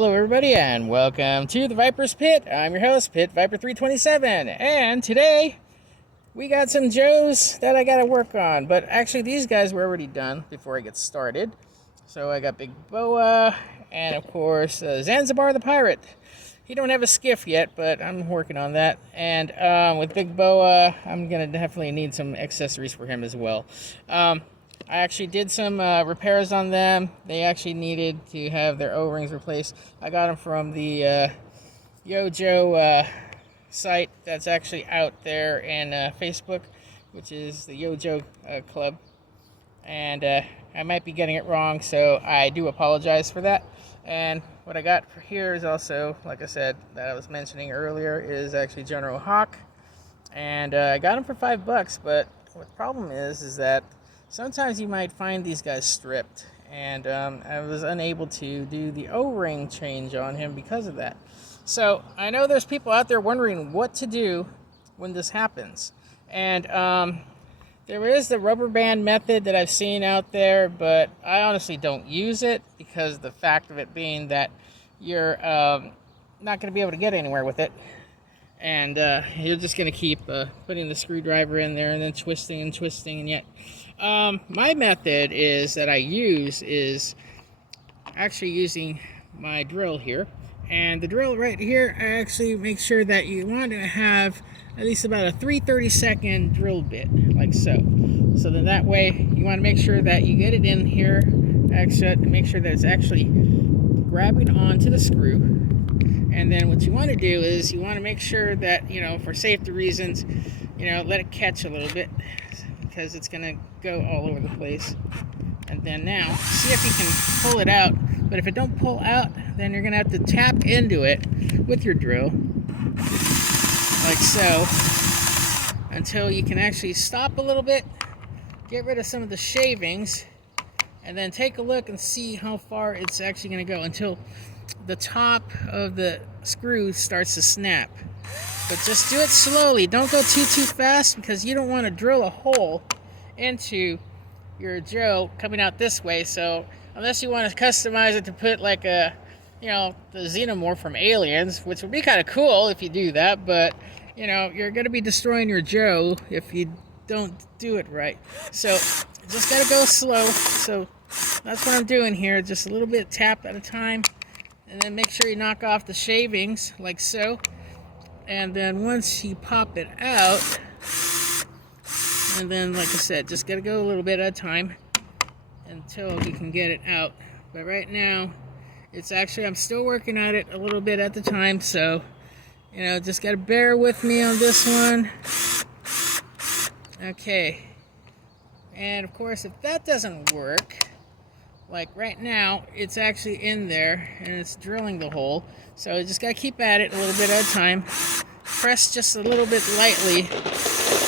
Hello everybody and welcome to the Viper's Pit. I'm your host, Pit Viper 327, and today we got some Joes that I gotta work on, but actually these guys were already done before I get started. So I got Big Boa and of course Zanzibar the Pirate. He don't have a skiff yet, but I'm working on that. And with Big Boa, I'm gonna definitely need some accessories for him as well. I actually did some repairs on them. They actually needed to have their O-rings replaced. I got them from the Yojo site that's actually out there in Facebook, which is the Yojo Club. And I might be getting it wrong, so I do apologize for that. And what I got for here is also, like I said, that I was mentioning earlier, is actually General Hawk. And I got him for $5, but what the problem is that sometimes you might find these guys stripped, and I was unable to do the O-ring change on him because of that. So I know there's people out there wondering what to do when this happens, and there is the rubber band method that I've seen out there, but I honestly don't use it because the fact of it being that you're not going to be able to get anywhere with it. And you're just going to keep putting the screwdriver in there and then twisting and twisting. And yet, my method is that I use is actually using my drill here. And the drill right here, I actually make sure that you want to have at least about a 3/32 drill bit, like so. So then that way, you want to make sure that you get it in here, actually, make sure that it's actually grabbing onto the screw. And then what you want to do is you want to make sure that, for safety reasons, let it catch a little bit because it's going to go all over the place. And then now, see if you can pull it out. But if it don't pull out, then you're going to have to tap into it with your drill, like so, until you can actually stop a little bit, get rid of some of the shavings, and then take a look and see how far it's actually going to go until the top of the screw starts to snap. But just do it slowly. Don't go too fast, because you don't want to drill a hole into your Joe coming out this way. So unless you want to customize it to put like a, the xenomorph from Aliens, which would be kind of cool if you do that, but you're going to be destroying your Joe if you don't do it right. So just got to go slow. So that's what I'm doing here, just a little bit tap at a time. And then make sure you knock off the shavings, like so. And then once you pop it out, and then, like I said, just gotta go a little bit at a time until you can get it out. But right now, it's actually, I'm still working at it a little bit at the time, so, just gotta bear with me on this one. Okay. And of course, if that doesn't work, like right now, it's actually in there and it's drilling the hole. So you just gotta keep at it a little bit at a time. Press just a little bit lightly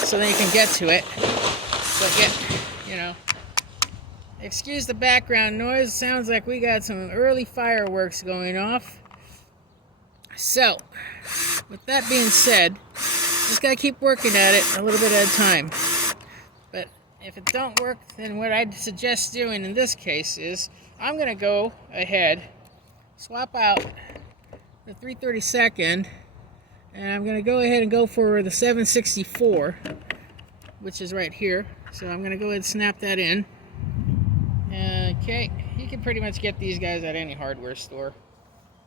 so then you can get to it. But yet, excuse the background noise. Sounds like we got some early fireworks going off. So, with that being said, just gotta keep working at it a little bit at a time. But if it don't work, then what I'd suggest doing in this case is I'm going to go ahead, swap out the 3/32, and I'm going to go ahead and go for the 7/64, which is right here. So I'm going to go ahead and snap that in. Okay, you can pretty much get these guys at any hardware store.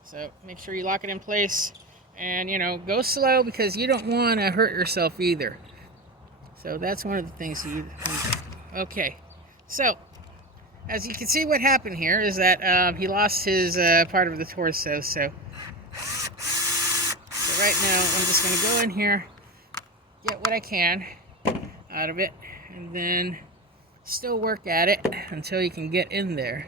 So make sure you lock it in place and, go slow because you don't want to hurt yourself either. So that's one of the things you do. Okay, so as you can see, what happened here is that he lost his part of the torso. So right now, I'm just going to go in here, get what I can out of it, and then still work at it until you can get in there.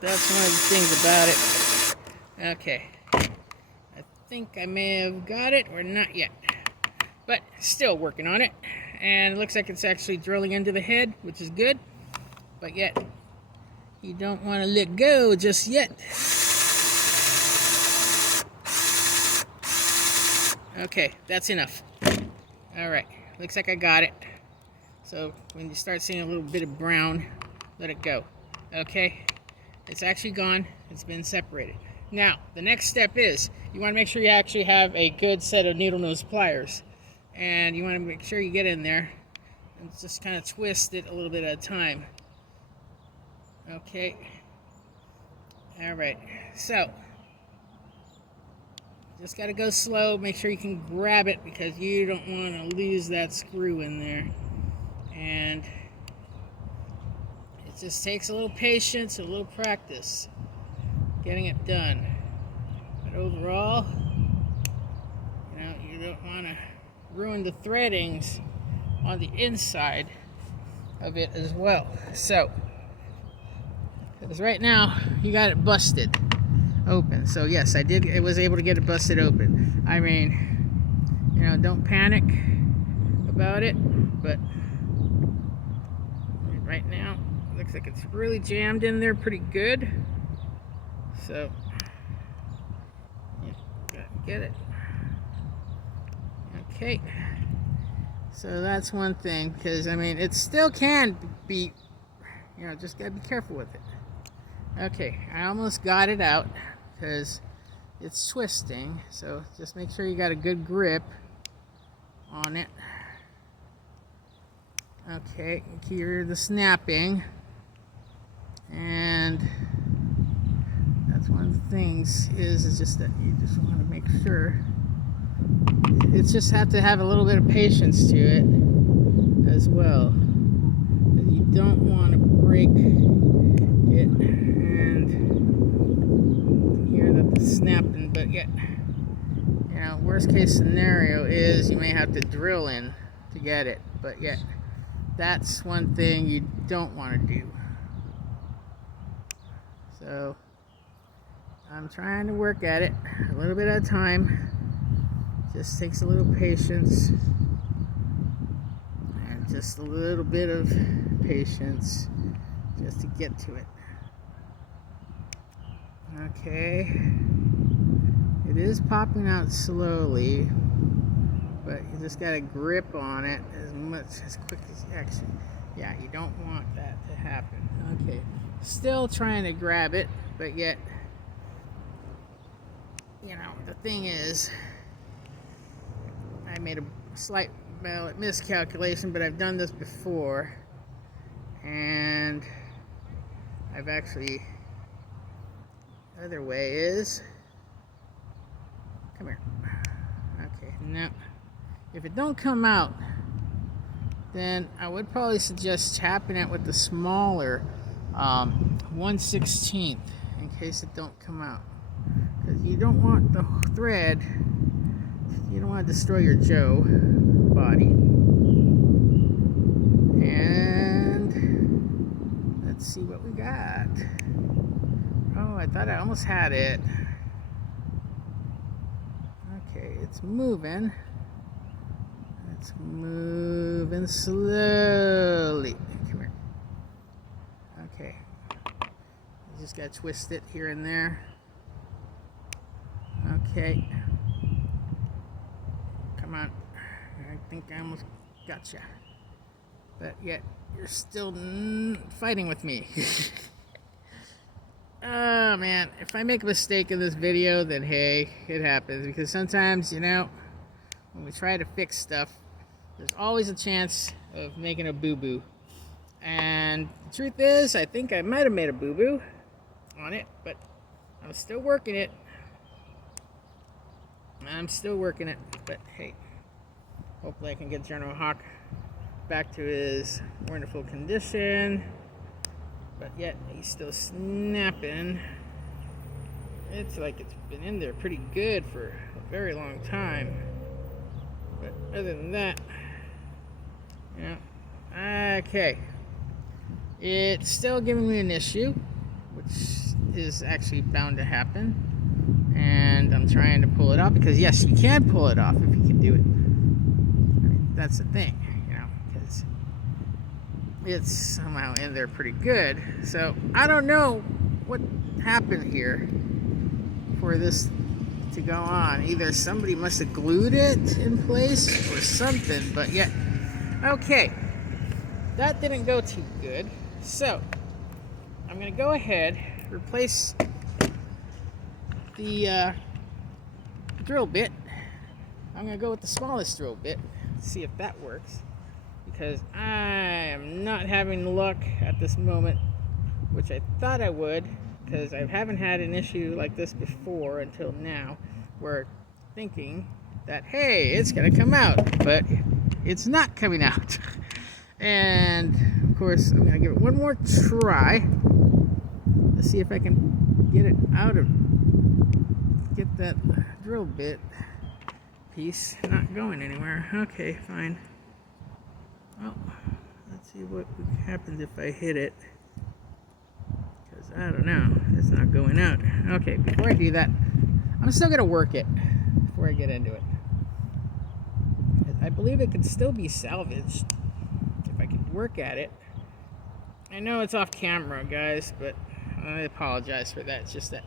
That's one of the things about it. Okay. I think I may have got it, or not yet. But still working on it. And it looks like it's actually drilling into the head, which is good. But yet, you don't want to let go just yet. Okay, that's enough. Alright, looks like I got it. So when you start seeing a little bit of brown, let it go. Okay? It's actually gone. It's been separated. Now, the next step is you want to make sure you actually have a good set of needle nose pliers. And you want to make sure you get in there and just kind of twist it a little bit at a time. Okay. Alright. So, just got to go slow. Make sure you can grab it because you don't want to lose that screw in there. And it just takes a little patience, a little practice getting it done. But overall, you don't want to ruin the threadings on the inside of it as well. So, because right now you got it busted open. So yes, I was able to get it busted open. I mean, don't panic about it, but right now it looks like it's really jammed in there pretty good. So, gotta get it. Okay, so that's one thing, because I mean it still can be, just gotta be careful with it. Okay, I almost got it out because it's twisting, so just make sure you got a good grip on it. Okay, hear the snapping, and that's one of the things is just that you just want to make sure. It's just have to have a little bit of patience to it as well. You don't want to break it and hear that the snapping, but yet, worst case scenario is you may have to drill in to get it, but yet that's one thing you don't want to do. So I'm trying to work at it a little bit at a time. Just takes a little patience and just a little bit of patience just to get to it. Okay, it is popping out slowly, but you just got to grip on it as quick as you actually. Yeah, you don't want that to happen. Okay, still trying to grab it, but yet, the thing is, I made a slight miscalculation, but I've done this before, and I've actually, the other way is, come here. Okay, now, if it don't come out, then I would probably suggest tapping it with the smaller 1/16 in case it don't come out, because you don't want the thread. You don't want to destroy your Joe body. And let's see what we got. Oh, I thought I almost had it. Okay, it's moving. It's moving slowly. Come here. Okay. You just gotta twist it here and there. Okay. Come on. I think I almost gotcha. But yet, you're still fighting with me. Oh man, if I make a mistake in this video, then hey, it happens. Because sometimes, when we try to fix stuff, there's always a chance of making a boo-boo. And the truth is, I think I might have made a boo-boo on it, but I'm still working it. But hey, hopefully I can get General Hawk back to his wonderful condition. But yet, he's still snapping. It's like it's been in there pretty good for a very long time. But other than that, okay. It's still giving me an issue, which is actually bound to happen. And I'm trying to pull it off because, yes, you can pull it off if you can do it. I mean, that's the thing, because it's somehow in there pretty good. So I don't know what happened here for this to go on. Either somebody must have glued it in place or something, but yet, okay, that didn't go too good. So I'm gonna go ahead replace the drill bit. I'm going to go with the smallest drill bit, see if that works, because I am not having luck at this moment, which I thought I would, because I haven't had an issue like this before until now, where thinking that, hey, it's going to come out, but it's not coming out. And of course, I'm going to give it one more try. Let's see if I can get it out of, get that drill bit piece not going anywhere. Okay, fine. Well, let's see what happens if I hit it. Because I don't know, it's not going out. Okay, before I do that, I'm still going to work it before I get into it. I believe it could still be salvaged if I could work at it. I know it's off camera, guys, but I apologize for that. It's just that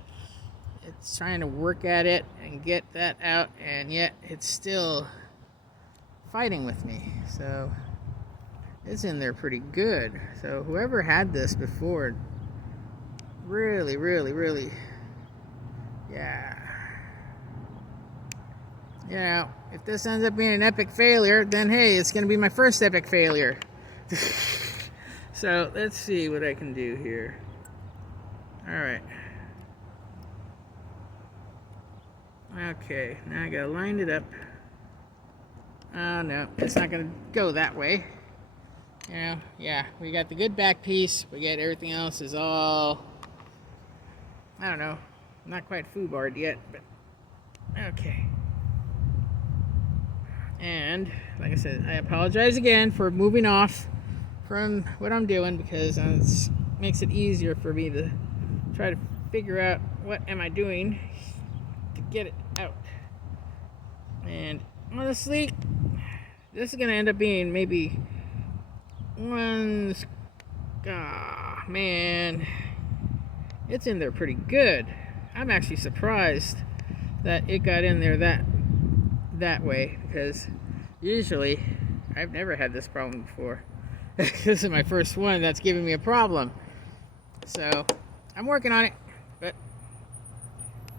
it's trying to work at it and get that out, and yet it's still fighting with me. So it's in there pretty good. So whoever had this before, really, yeah. You know, if this ends up being an epic failure, then hey, it's going to be my first epic failure. So let's see what I can do here. Alright. Okay, now I gotta line it up. Oh no, it's not gonna go that way. You know, yeah, we got the good back piece, we got everything else is all, I don't know, not quite foobarred yet, but okay. And, like I said, I apologize again for moving off from what I'm doing, because it makes it easier for me to try to figure out what am I doing to get it out. And honestly, this is going to end up being maybe one, man, it's in there pretty good. I'm actually surprised that it got in there that way, because usually I've never had this problem before. This is my first one that's giving me a problem. So I'm working on it, but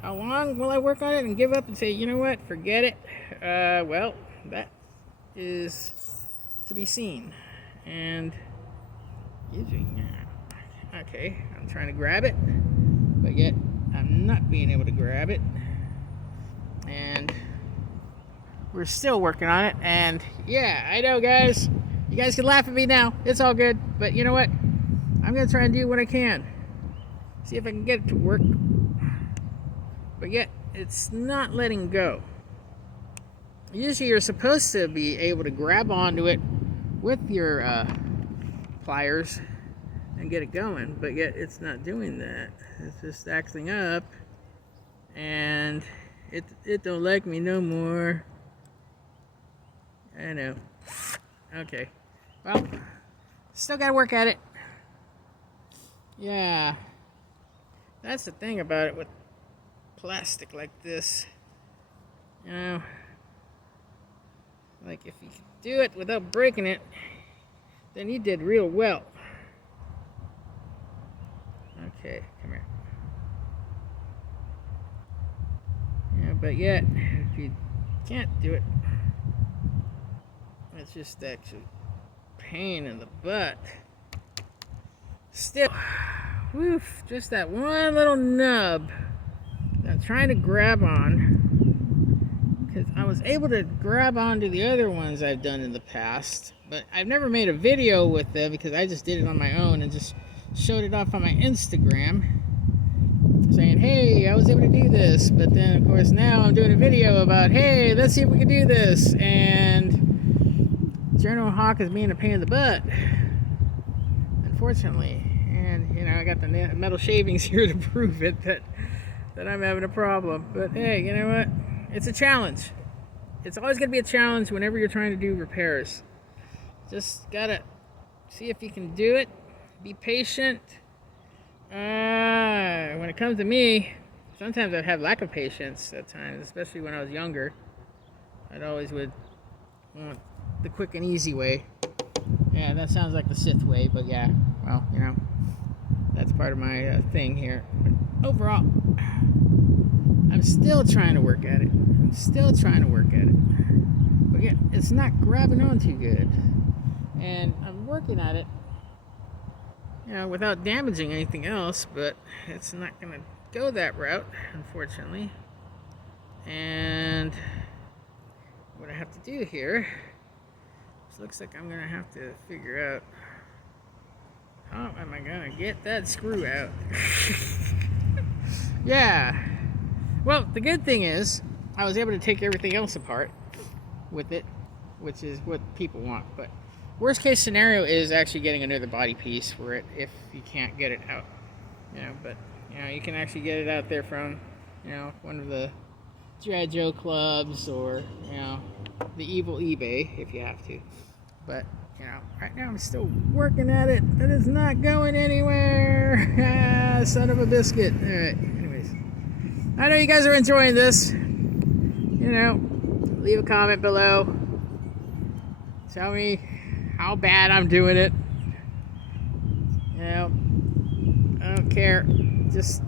how long will I work on it and give up and say, you know what, forget it? Well, that is to be seen. And okay, I'm trying to grab it, but yet I'm not being able to grab it. And we're still working on it. And yeah, I know, guys, you guys can laugh at me now. It's all good. But you know what? I'm going to try and do what I can. See if I can get it to work. But yet, it's not letting go. Usually you're supposed to be able to grab onto it with your pliers and get it going. But yet, it's not doing that. It's just acting up. And it don't like me no more. I know. Okay. Well, still gotta work at it. Yeah. That's the thing about it with plastic like this. You know, like if you do it without breaking it, then you did real well. Okay, come here. Yeah, but yet, if you can't do it, it's just actually pain in the butt. Still, woof, just that one little nub that I'm trying to grab on, because I was able to grab onto the other ones I've done in the past, but I've never made a video with them because I just did it on my own and just showed it off on my Instagram saying, hey, I was able to do this. But then of course now I'm doing a video about, hey, let's see if we can do this, and General Hawk is being a pain in the butt, unfortunately. And you know, I got the metal shavings here to prove it, that I'm having a problem. But hey, you know what, it's a challenge. It's always going to be a challenge whenever you're trying to do repairs. Just gotta see if you can do it. Be patient. When it comes to me, sometimes I have lack of patience at times, especially when I was younger. I'd always would want the quick and easy way. Yeah, that sounds like the Sith way, but yeah, well, you know, that's part of my thing here. But overall, I'm still trying to work at it. But yeah, it's not grabbing on too good. And I'm working at it, without damaging anything else, but it's not going to go that route, unfortunately. And what I have to do here, it looks like I'm going to have to figure out how am I going to get that screw out. Yeah. Well, the good thing is I was able to take everything else apart with it, which is what people want. But worst case scenario is actually getting another body piece for it if you can't get it out. But you can actually get it out there from one of the G.I. Joe clubs or the evil eBay if you have to. But right now I'm still working at it. It is not going anywhere. Son of a biscuit. All right. Anyways, I know you guys are enjoying this. Leave a comment below. Tell me how bad I'm doing it. I don't care. Just,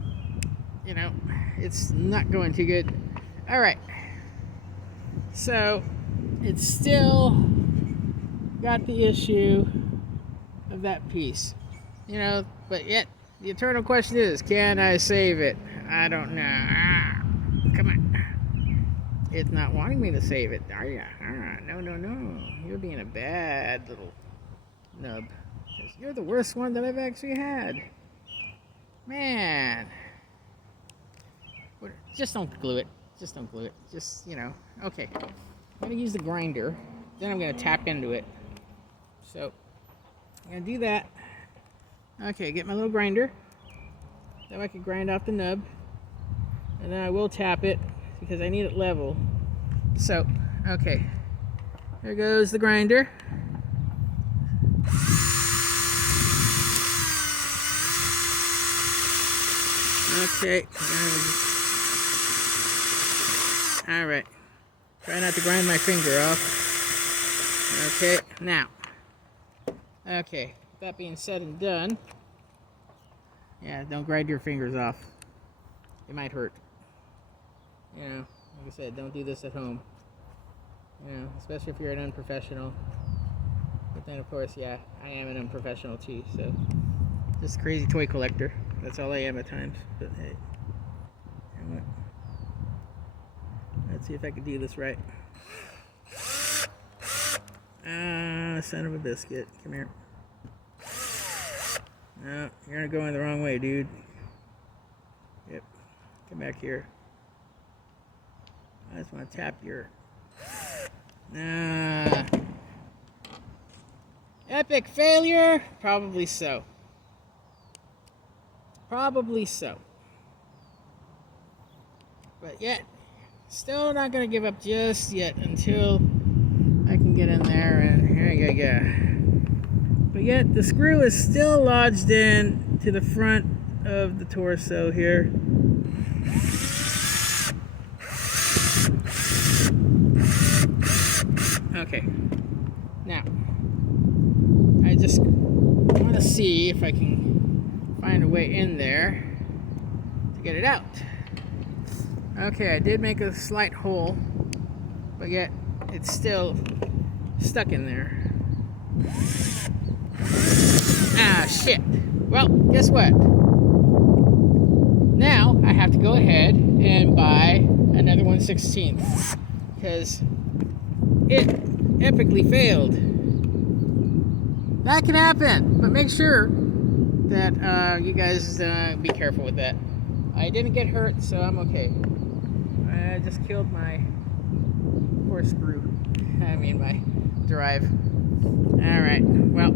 it's not going too good. All right. So, it's still got the issue of that piece. But yet, the eternal question is, can I save it? I don't know. Come on. It's not wanting me to save it. Are you? No. You're being a bad little nub. You're the worst one that I've actually had. Man. Just don't glue it. Just, okay. I'm going to use the grinder. Then I'm going to tap into it. So, I'm going to do that. Okay, get my little grinder. That way I can grind off the nub. And then I will tap it because I need it level. So, okay. There goes the grinder. Okay. Alright. Try not to grind my finger off. Okay, now. Okay, that being said and done. Yeah, don't grind your fingers off. It might hurt. Like I said, don't do this at home. Especially if you're an unprofessional. But then, of course, yeah, I am an unprofessional too, so. Just a crazy toy collector. That's all I am at times. But hey. Let's see if I can do this right. Son of a biscuit. Come here. No, you're going the wrong way, dude. Yep. Come back here. I just want to tap your... Epic failure? Probably so. But yet, still not going to give up just yet until I can get in there and here you go. But yet, the screw is still lodged in to the front of the torso here. Okay. Now, I just want to see if I can find a way in there to get it out. Okay, I did make a slight hole, but yet it's still stuck in there. Ah, shit. Well, guess what? Now I have to go ahead and buy another 1/16 because it epically failed. That can happen, but make sure that you guys be careful with that. I didn't get hurt, so I'm okay. I just killed my poor screw. My drive. Alright, well.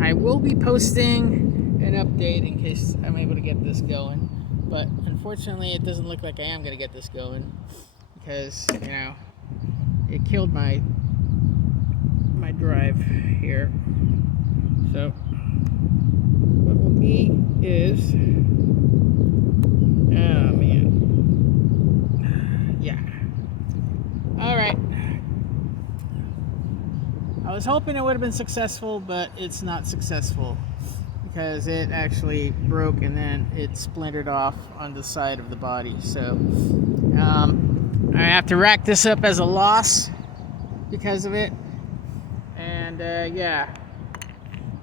I will be posting an update in case I'm able to get this going. But unfortunately, it doesn't look like I am going to get this going. Because, it killed my drive here. So, what will be is... Oh, man. Yeah. Alright. I was hoping it would have been successful, but it's not successful because it actually broke and then it splintered off on the side of the body. So I have to rack this up as a loss because of it. And yeah,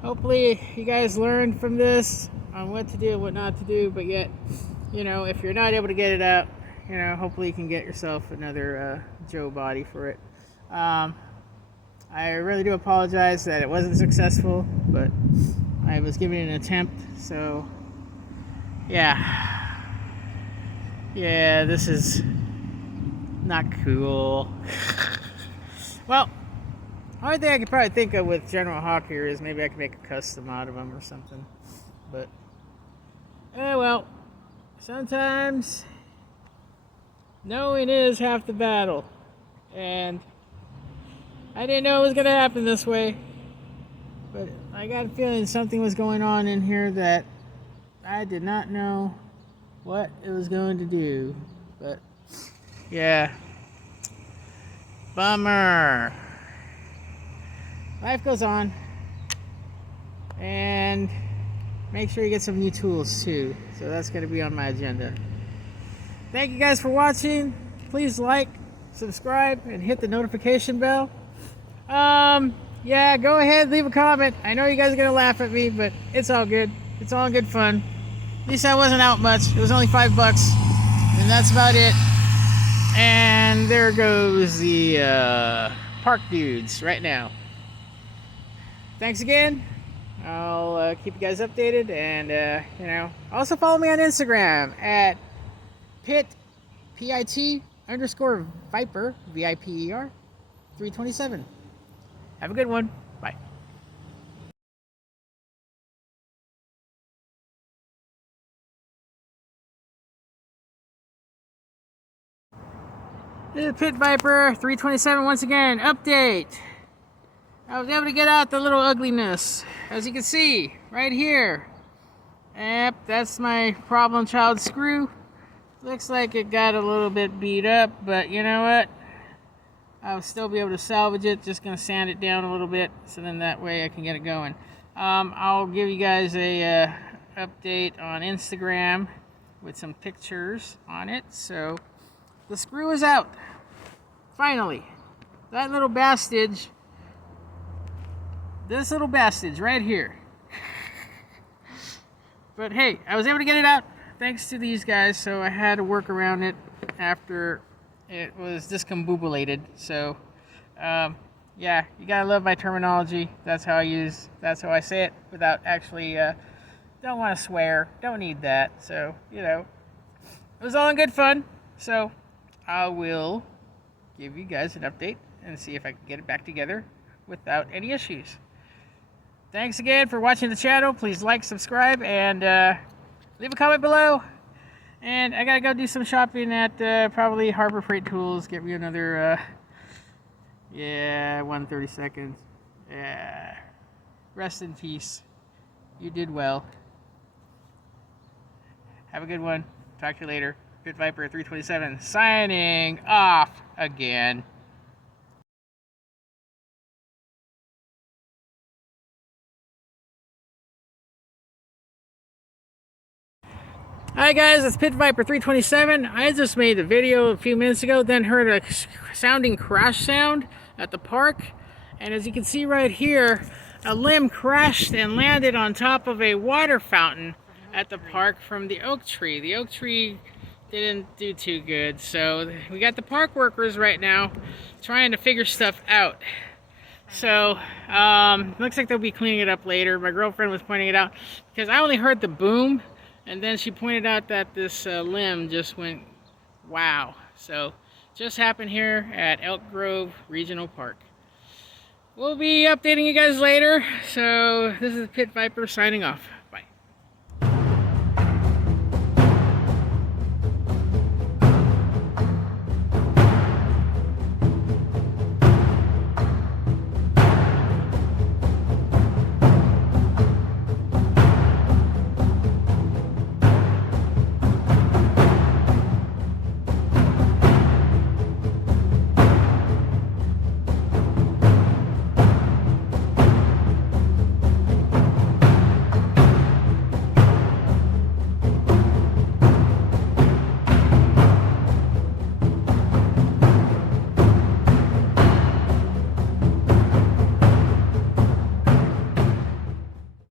hopefully you guys learned from this on what to do and what not to do. But yet, you know, if you're not able to get it out, you know, hopefully you can get yourself another Joe body for it. I really do apologize that it wasn't successful, but I was giving it an attempt. So yeah, this is not cool. Well, only thing I could probably think of with General Hawk here is maybe I could make a custom out of him or something. But well, sometimes knowing is half the battle, and I didn't know it was gonna happen this way, but I got a feeling something was going on in here that I did not know what it was going to do. But yeah, bummer. Life goes on, and make sure you get some new tools too. So that's going to be on my agenda. Thank you guys for watching. Please like, subscribe, and hit the notification bell. Yeah, go ahead, leave a comment. I know you guys are gonna laugh at me, but it's all good. It's all good fun. At least I wasn't out much. It was only $5, and that's about it. And there goes the park dudes right now. Thanks again. I'll keep you guys updated, and you know, also follow me on Instagram at PIT_Viper VIPER 327. Have a good one. Bye. This is Pit Viper 327 once again. Update. I was able to get out the little ugliness. As you can see, right here. Yep, that's my problem child screw. Looks like it got a little bit beat up, but you know what? I'll still be able to salvage it. Just gonna sand it down a little bit, so then that way I can get it going. I'll give you guys a update on Instagram with some pictures on it. So the screw is out. Finally, that little bastage. This little bastage right here. But hey, I was able to get it out thanks to these guys. So I had to work around it after it was discombobulated. So yeah, you gotta love my terminology. That's how I say it without actually don't want to swear, don't need that. So you know, it was all in good fun. So I will give you guys an update and see if I can get it back together without any issues. Thanks again for watching the channel. Please like, subscribe, and leave a comment below. And I gotta go do some shopping at probably Harbor Freight Tools. Get me another, 130 seconds. Yeah. Rest in peace. You did well. Have a good one. Talk to you later. Pit Viper 327 signing off again. Hi guys, it's Pit Viper 327. I just made a video a few minutes ago, then heard a sounding crash sound at the park. And as you can see right here, a limb crashed and landed on top of a water fountain at the park from the oak tree. The oak tree didn't do too good. So we got the park workers right now trying to figure stuff out. So looks like they'll be cleaning it up later. My girlfriend was pointing it out because I only heard the boom. And then she pointed out that this limb just went wow. So just happened here at Elk Grove Regional Park. We'll be updating you guys later. So this is Pit Viper signing off.